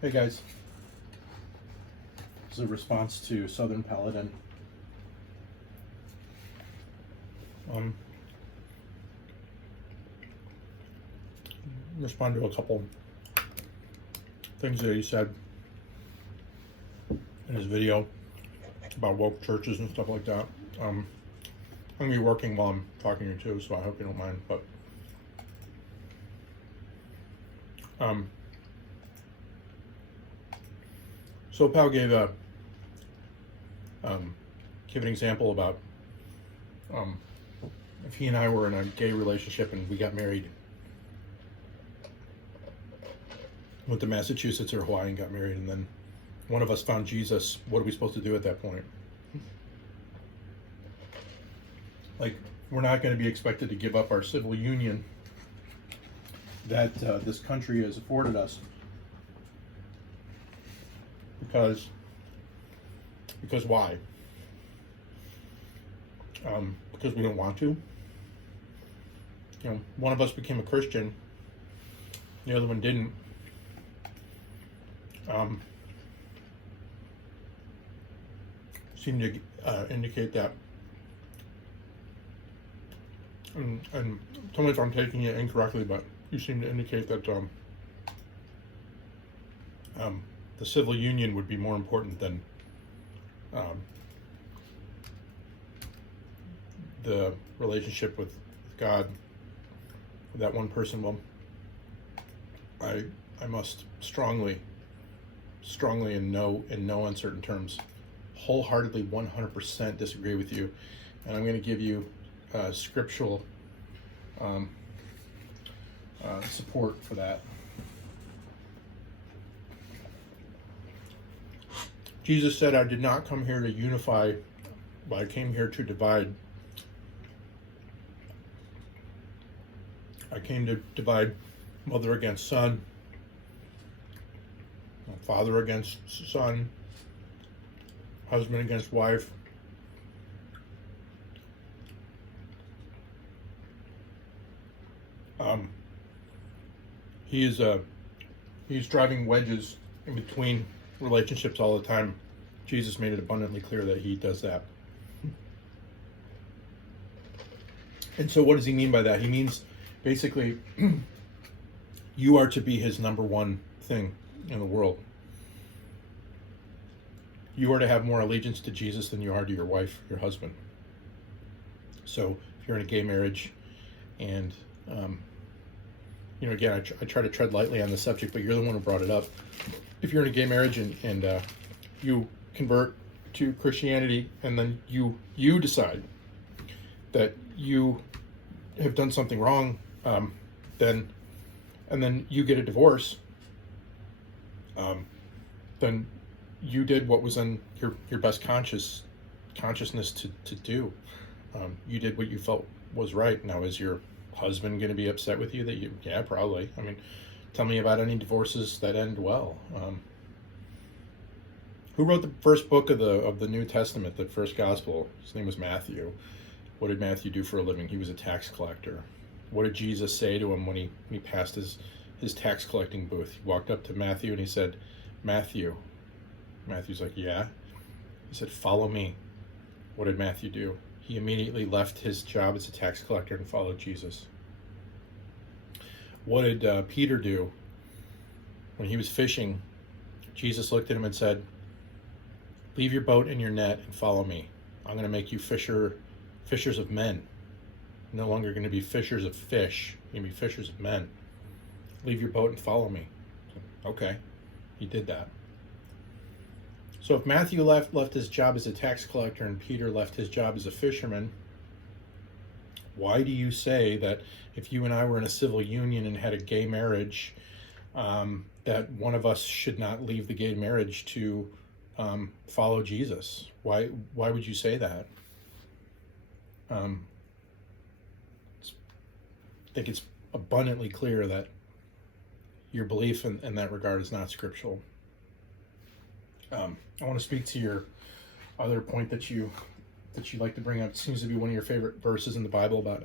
Hey guys, this is a response to Southern Paladin. Respond to a couple things that he said in his video about woke churches and stuff like that. I'm gonna be working while I'm talking to you too, so I hope you don't mind. But SoPal gave an example about if he and I were in a gay relationship and we got married, went to Massachusetts or Hawaii and got married, and then one of us found Jesus. What are we supposed to do at that point? Like, we're not going to be expected to give up our civil union that this country has afforded us because why? Because we don't want to. You know, one of us became a Christian, the other one didn't. Seemed to indicate that, and tell me if I'm taking it incorrectly, but you seem to indicate that the civil union would be more important than the relationship with God, with that one person. Well, I must strongly in no uncertain terms, wholeheartedly 100% disagree with you, and I'm going to give you scriptural support for that. Jesus said, "I did not come here to unify, but I came here to divide." I came to divide mother against son, father against son, husband against wife. He's driving wedges in between relationships all the time. Jesus made it abundantly clear that he does that. And so what does he mean by that? He means basically you are to be his number one thing in the world. You are to have more allegiance to Jesus than you are to your wife, your husband. So if you're in a gay marriage, and again, I try to tread lightly on the subject, but you're the one who brought it up. If you're in a gay marriage and you convert to Christianity, and then you decide that you have done something wrong, then you get a divorce, then you did what was in your best consciousness to do. You did what you felt was right. Now, is your husband going to be upset with you that you? Yeah, probably. I mean, tell me about any divorces that end well. Who wrote the first book of the New Testament, the first gospel? His name was Matthew. What did Matthew do for a living? He was a tax collector. What did Jesus say to him when he passed his tax collecting booth? He walked up to Matthew and he said, "Matthew." Matthew's like, "Yeah." He said, "Follow me." What did Matthew do? He immediately left his job as a tax collector and followed Jesus. What did Peter do? When he was fishing, Jesus looked at him and said, "Leave your boat and your net and follow me. I'm going to make you fishers of men. You're no longer going to be fishers of fish. You're going to be fishers of men. Leave your boat and follow me." Okay, he did that. So if Matthew left his job as a tax collector and Peter left his job as a fisherman, why do you say that if you and I were in a civil union and had a gay marriage, that one of us should not leave the gay marriage to follow Jesus? Why would you say that? I think it's abundantly clear that your belief in that regard is not scriptural. I want to speak to your other point that you like to bring up. It seems to be one of your favorite verses in the Bible about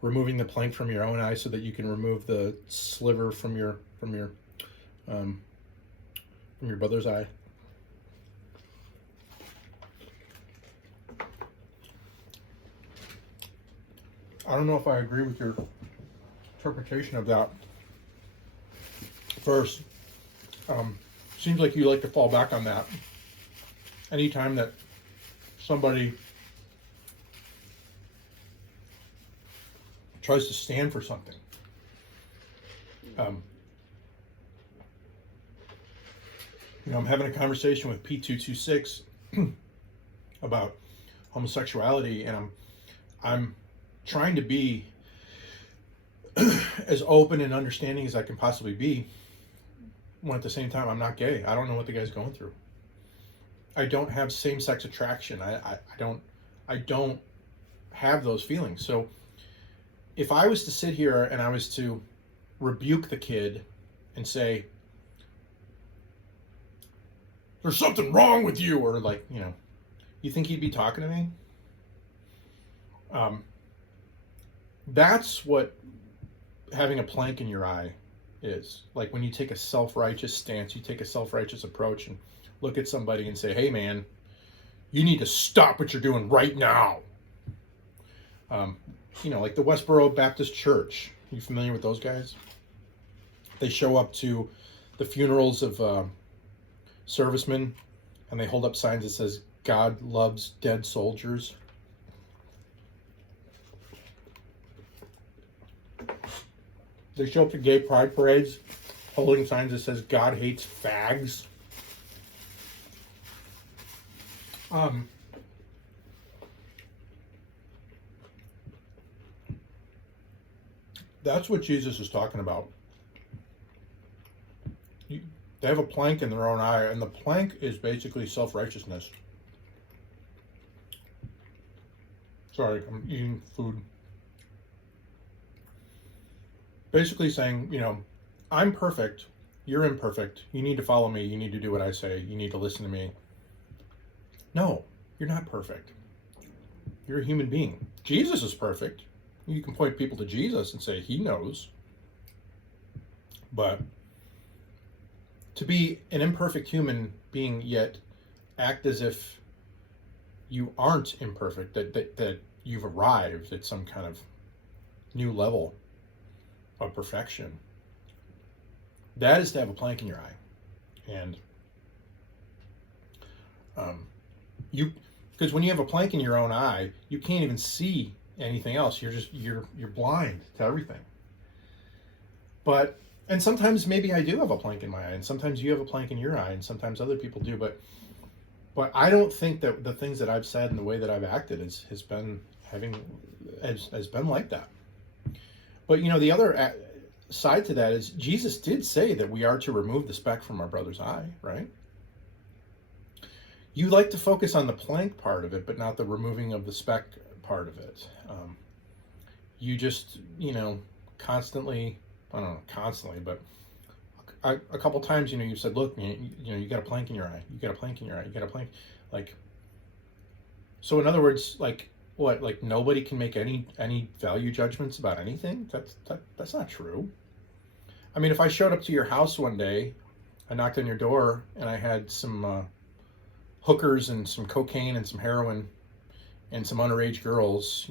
removing the plank from your own eye so that you can remove the sliver from your from your brother's eye. I don't know if I agree with your interpretation of that verse. Seems like you like to fall back on that anytime that somebody tries to stand for something. I'm having a conversation with P226 about homosexuality, and I'm trying to be as open and understanding as I can possibly be, when at the same time I'm not gay. I don't know what the guy's going through. I don't have same-sex attraction. I don't have those feelings. So if I was to sit here and I was to rebuke the kid and say, there's something wrong with you, or you think he'd be talking to me? That's what having a plank in your eye is. Like when you take a self-righteous stance, you take a self-righteous approach and look at somebody and say, hey man, you need to stop what you're doing right now. Like the Westboro Baptist Church. You familiar with those guys? They show up to the funerals of servicemen, and they hold up signs that says, God loves dead soldiers. They show up to gay pride parades holding signs that says, God hates fags. That's what Jesus is talking about. They have a plank in their own eye, and the plank is basically self-righteousness. Sorry, I'm eating food. Basically saying, I'm perfect, you're imperfect, you need to follow me, you need to do what I say, you need to listen to me. No, you're not perfect. You're a human being. Jesus is perfect. You can point people to Jesus and say he knows. But to be an imperfect human being yet act as if you aren't imperfect, that you've arrived at some kind of new level of perfection, that is to have a plank in your eye. And because when you have a plank in your own eye, you can't even see anything else. You're blind to everything. And sometimes maybe I do have a plank in my eye, and sometimes you have a plank in your eye, and sometimes other people do. But I don't think that the things that I've said and the way that I've acted has been like that. But the other side to that is Jesus did say that we are to remove the speck from our brother's eye, right? You like to focus on the plank part of it, but not the removing of the speck part of it. You just, constantly, I don't know, constantly, but a couple times, you said, look, you got a plank in your eye. You got a plank in your eye. You got a plank. So in other words, what? Nobody can make any value judgments about anything? That's not true. I mean, if I showed up to your house one day, I knocked on your door, and I had some hookers and some cocaine and some heroin and some underage girls,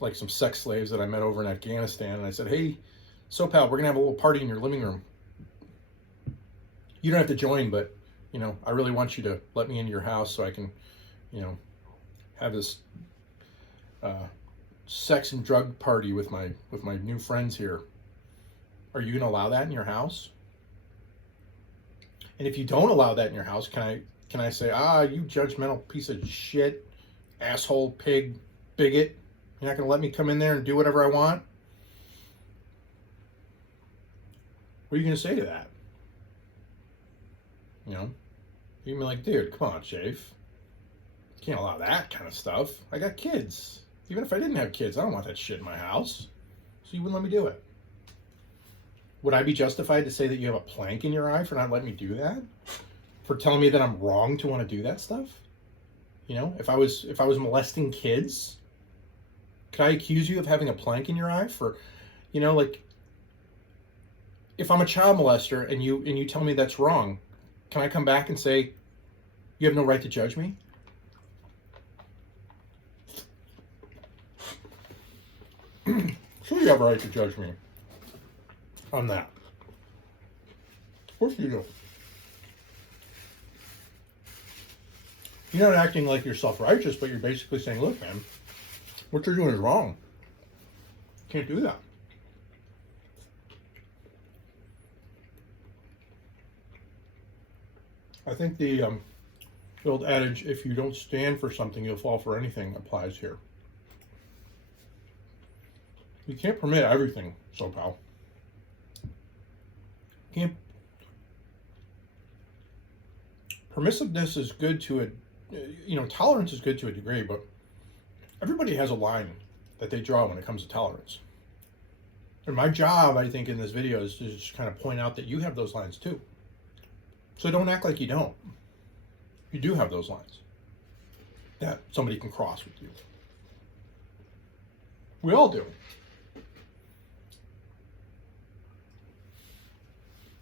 like some sex slaves that I met over in Afghanistan, and I said, hey, SoPal, we're gonna have a little party in your living room. You don't have to join, but I really want you to let me into your house so I can, have this sex and drug party with my new friends here. Are you gonna allow that in your house? And if you don't allow that in your house, can I say, you judgmental piece of shit, asshole, pig, bigot, you're not gonna let me come in there and do whatever I want? What are you gonna say to that? You can be like, dude, come on, Chafe. Can't allow that kind of stuff. I got kids. Even if I didn't have kids, I don't want that shit in my house. So you wouldn't let me do it. Would I be justified to say that you have a plank in your eye for not letting me do that? For telling me that I'm wrong to want to do that stuff? If I was molesting kids, could I accuse you of having a plank in your eye for, if I'm a child molester and you tell me that's wrong, can I come back and say, you have no right to judge me? Sure, you have a right to judge me on that. Of course you do. You're not acting like you're self-righteous, but you're basically saying, look, man, what you're doing is wrong. You can't do that. I think the old adage, if you don't stand for something, you'll fall for anything, applies here. You can't permit everything, SoPal. Can't. Permissiveness is good to a, tolerance is good to a degree, but everybody has a line that they draw when it comes to tolerance. And my job, I think, in this video is to just kind of point out that you have those lines too. So don't act like you don't. You do have those lines that somebody can cross with you. We all do.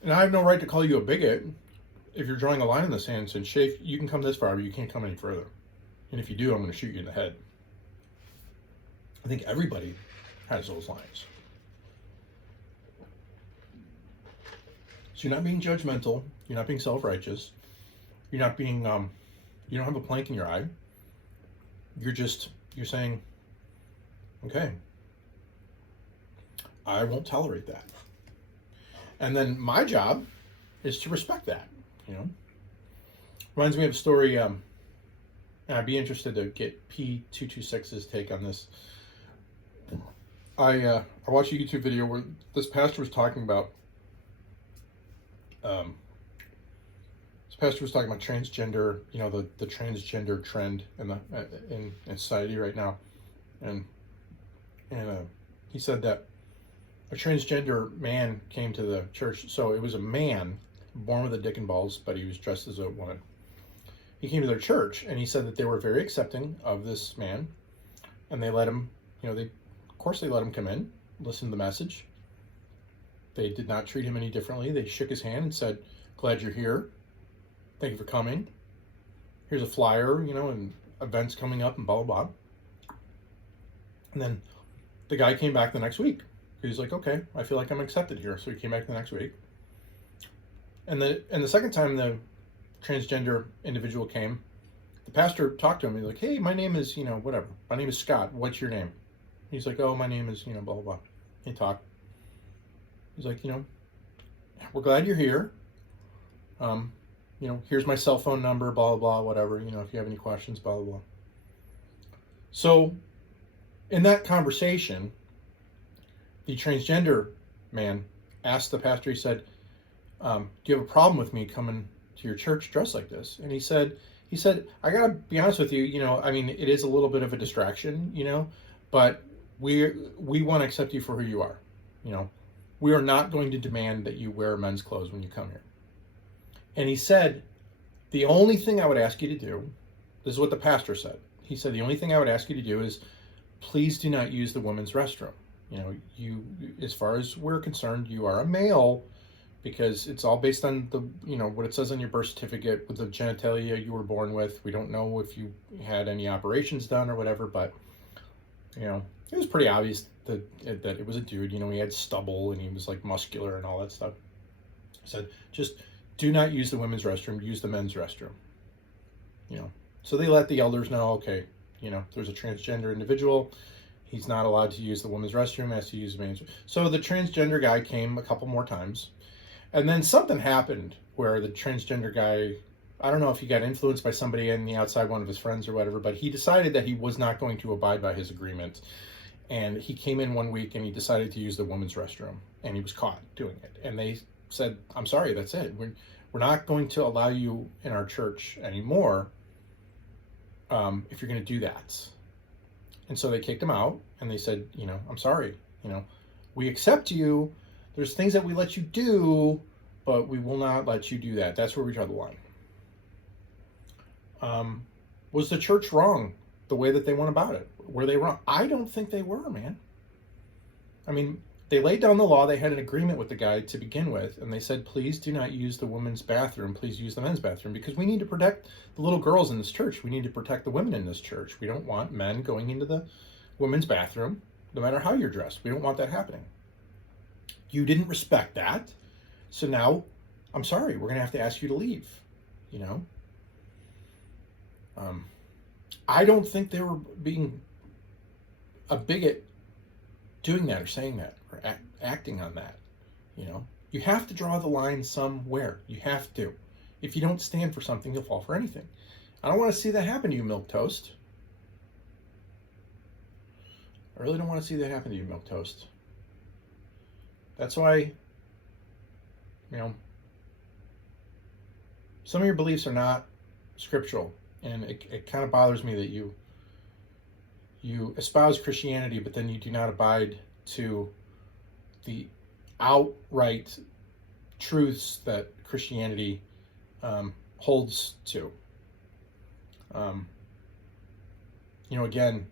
And I have no right to call you a bigot if you're drawing a line in the sand and saying, Shafe, you can come this far, but you can't come any further. And if you do, I'm going to shoot you in the head. I think everybody has those lines. So you're not being judgmental. You're not being self-righteous. You're not being, you don't have a plank in your eye. You're saying, okay, I won't tolerate that. And then my job is to respect that, Reminds me of a story, and I'd be interested to get P226's take on this. I watched a YouTube video where this pastor was talking about transgender, the transgender trend in society right now, and he said that a transgender man came to the church. So it was a man born with a dick and balls, but he was dressed as a woman. He came to their church, and he said that they were very accepting of this man, and they let him, they let him come in, listen to the message. They did not treat him any differently. They shook his hand and said, glad you're here. Thank you for coming. Here's a flyer, and events coming up and blah, blah, blah. And then the guy came back the next week. He's like, okay, I feel like I'm accepted here. So he came back the next week. And the second time the transgender individual came, the pastor talked to him. He's like, hey, my name is, whatever. My name is Scott. What's your name? He's like, oh, my name is, blah, blah, blah. He talked. He's like, we're glad you're here. Here's my cell phone number, blah, blah, blah, whatever. If you have any questions, blah, blah, blah. So in that conversation, the transgender man asked the pastor, he said, do you have a problem with me coming to your church dressed like this? And he said, I gotta be honest with you, it is a little bit of a distraction, but we want to accept you for who you are. We are not going to demand that you wear men's clothes when you come here. And he said, the only thing I would ask you to do, this is what the pastor said. He said, the only thing I would ask you to do is please do not use the women's restroom. You, as far as we're concerned, you are a male, because it's all based on the, what it says on your birth certificate with the genitalia you were born with. We don't know if you had any operations done or whatever, but, it was pretty obvious that it was a dude. He had stubble and he was like muscular and all that stuff. He said, just do not use the women's restroom, use the men's restroom. So they let the elders know, okay, there's a transgender individual. He's not allowed to use the women's restroom, has to use the men's. So the transgender guy came a couple more times. And then something happened where the transgender guy, I don't know if he got influenced by somebody in the outside, one of his friends or whatever, but he decided that he was not going to abide by his agreement. And he came in one week and he decided to use the women's restroom, and he was caught doing it. And they said, I'm sorry, that's it. We're not going to allow you in our church anymore if you're going to do that. And so they kicked him out, and they said, I'm sorry, we accept you. There's things that we let you do, but we will not let you do that. That's where we draw the line. Was the church wrong the way that they went about it? Were they wrong? I don't think they were, man. they laid down the law. They had an agreement with the guy to begin with, and they said, please do not use the women's bathroom. Please use the men's bathroom, because we need to protect the little girls in this church. We need to protect the women in this church. We don't want men going into the women's bathroom, no matter how you're dressed. We don't want that happening. You didn't respect that, so now, I'm sorry, we're going to have to ask you to leave, you know? I don't think they were being a bigot doing that or saying that or acting on that, you know? You have to draw the line somewhere. You have to. If you don't stand for something, you'll fall for anything. I don't want to see that happen to you, Milquetoast. I really don't want to see that happen to you, Milquetoast. That's why, you know, some of your beliefs are not scriptural, and it kind of bothers me that you espouse Christianity, but then you do not abide to the outright truths that Christianity holds to. You know, again,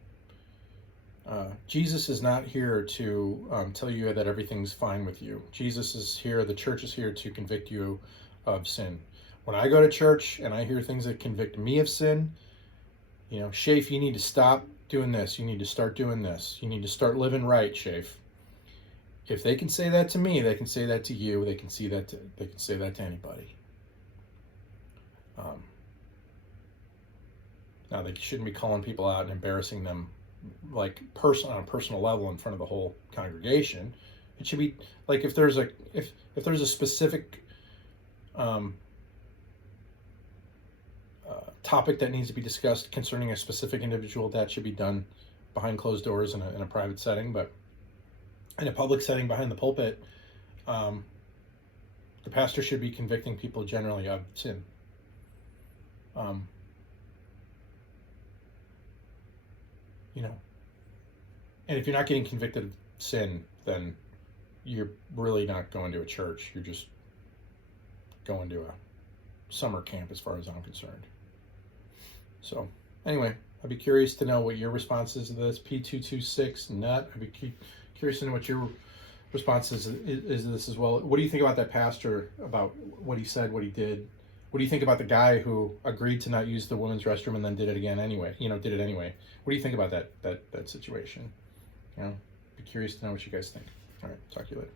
Jesus is not here to tell you that everything's fine with you. Jesus is here, the church is here to convict you of sin. When I go to church and I hear things that convict me of sin, you know, Shafe, you need to stop doing this. You need to start doing this. You need to start living right, Shafe. If they can say that to me, they can say that to you. They can say that to anybody. Now, they shouldn't be calling people out and embarrassing them like on a personal level in front of the whole congregation. It should be like if there's a specific topic that needs to be discussed concerning a specific individual, that should be done behind closed doors in a private setting. But in a public setting behind the pulpit, the pastor should be convicting people generally of sin. You know, and if you're not getting convicted of sin, then you're really not going to a church. You're just going to a summer camp, as far as I'm concerned. So, anyway, I'd be curious to know what your response is to this. P226 nut. I'd be curious to know what your response is to this as well. What do you think about that pastor, about what he said, what he did? What do you think about the guy who agreed to not use the women's restroom and then did it again anyway? You know, did it anyway. What do you think about that situation? You know, be curious to know what you guys think. All right, talk to you later.